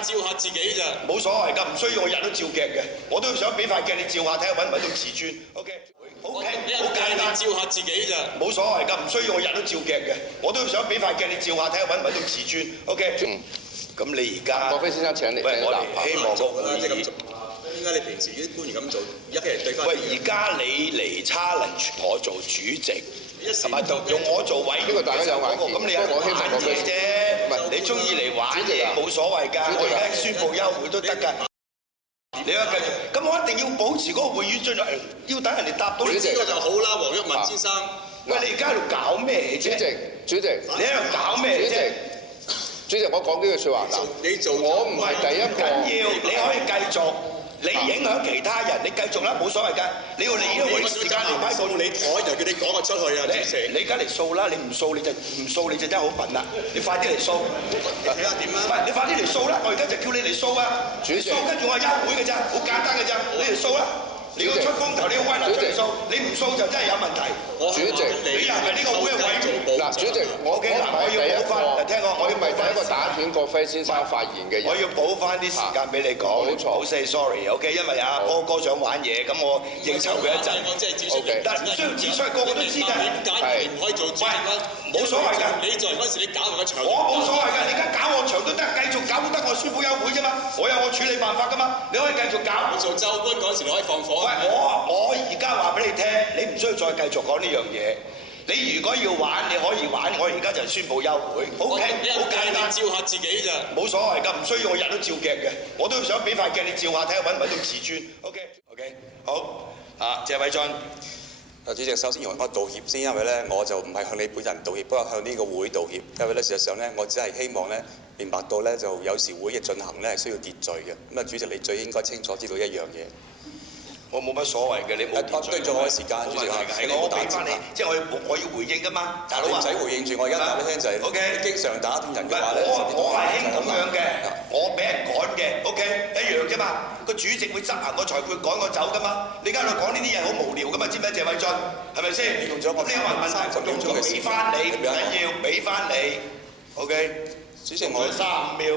照下自己咋，冇所謂㗎，唔需要我日都照鏡嘅，我都想俾塊鏡你照下，睇下揾唔揾到瓷磚。OK， 好簡單，照下自己咋，冇所謂㗎，唔需要我日都照鏡嘅，我都想俾塊鏡你照下，睇下揾唔揾到瓷磚。OK， 咁你而家，莫非先生請你。喂，我哋希望個會議。點解你平時啲官員咁做，而家其實對翻？喂，而家你嚟 challenge 我做主席，係咪用我做委員？呢個大家有眼見。咁你係玩嘢啫，唔係你中意嚟玩嘢冇所謂㗎。我而家宣佈休會都得㗎。你而家繼續，咁我一定要保持嗰個會議進入，要等人哋答到你。呢個就好啦，黃毓民先生。喂，你而家喺度搞咩啫？主席，你喺度搞咩啫？主席，我講呢句説話嗱，你做我唔係第一個。緊要，你可以繼續。你影響其他人，你繼續啦，冇所謂㗎。你要理會時間嚟批報你台，就叫你講個出去啊！主席，你而家嚟掃啦，你唔掃你就真係好笨啦！你快啲嚟掃，你睇下點啊？唔係你快啲嚟掃啦！我而家就叫你嚟掃啊！主席，掃跟住我休會嘅咋，好簡單嘅咋，你嚟掃啦！你要出風頭，你要威能出嚟掃，你唔掃就真係有問題。主席，你又係咪呢個會嘅委員？嗱，主席，我唔係第一個，聽我，我要唔係第一個打斷郭輝先生發言嘅人。我要補翻啲時間俾你講，冇錯，好 say sorry，OK， 因為阿波哥想玩嘢，咁我應酬佢一陣。我即係指出，但係唔需要指出，個個都知㗎。點解你唔可以做主席咧？冇所謂㗎。你做人嗰時你搞個場，我冇所謂㗎，你而家搞我場都得，繼續搞都得，我宣佈休會啫嘛。我有我處理辦法㗎嘛，你可以繼續搞。做州官嗰時你可以放火。喂，我而家話俾你聽，你唔需要再繼續講呢樣嘢。你如果要玩，你可以玩。我而家就宣佈休會。OK， 好簡單，照下自己咋，冇所謂㗎，唔需要我日都照鏡嘅，我都想俾塊鏡你照下，睇下揾唔揾到瓷磚。OK， 好。謝偉俊。主席，首先容我道歉先，因為咧我就唔係向你本人道歉，不過向呢個會道歉。因為咧事實上咧，我只係希望咧明白到咧，就有時會嘅進行咧係需要秩序嘅。咁啊，主席你最應該清楚知道一樣嘢。我冇乜所謂嘅，你冇秩序。對咗我嘅時間，主席係我俾翻你，即係我要回應㗎嘛，大佬啊！你唔使回應住，我而家話俾你聽就係 OK， 經常打斷人嘅話咧，我係興咁樣嘅，我俾人趕嘅 OK 一樣啫嘛。個主席會執行個裁決趕我走㗎嘛。你而家喺度講呢啲嘢好無聊㗎嘛？知唔知謝偉俊？係咪先？你用咗我呢個問題，用咗俾翻你，唔緊要，俾翻你 OK。主席我35秒。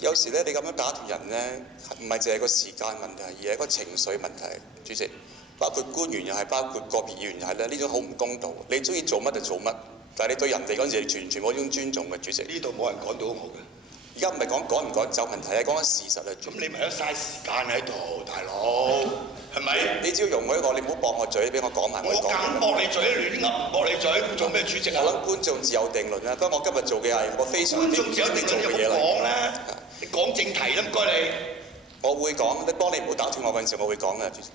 有時咧，你咁樣打斷人咧，唔係淨係個時間問題，而係一個情緒問題。主席，包括官員又係，包括個別議員又係咧，呢種好唔公道。你中意做乜就做乜，但係你對人哋嗰陣時，你完全冇呢種尊重嘅。主席，呢度冇人趕到我嘅。而家唔係講趕唔趕走問題，係講緊事實啊。咁你咪有嘥時間喺度，大佬，係咪？你只要容許我，你唔好駁我嘴，俾我講埋。我梗駁你嘴，亂噏唔駁你嘴，做咩主席啊？我諗觀眾自有定論啦。不過我今日做嘅係我非常觀眾自有定論，有冇講啦？你講正題啦，唔該你。我會講，你幫你唔好打斷我嗰陣時，我會講嘅，主席。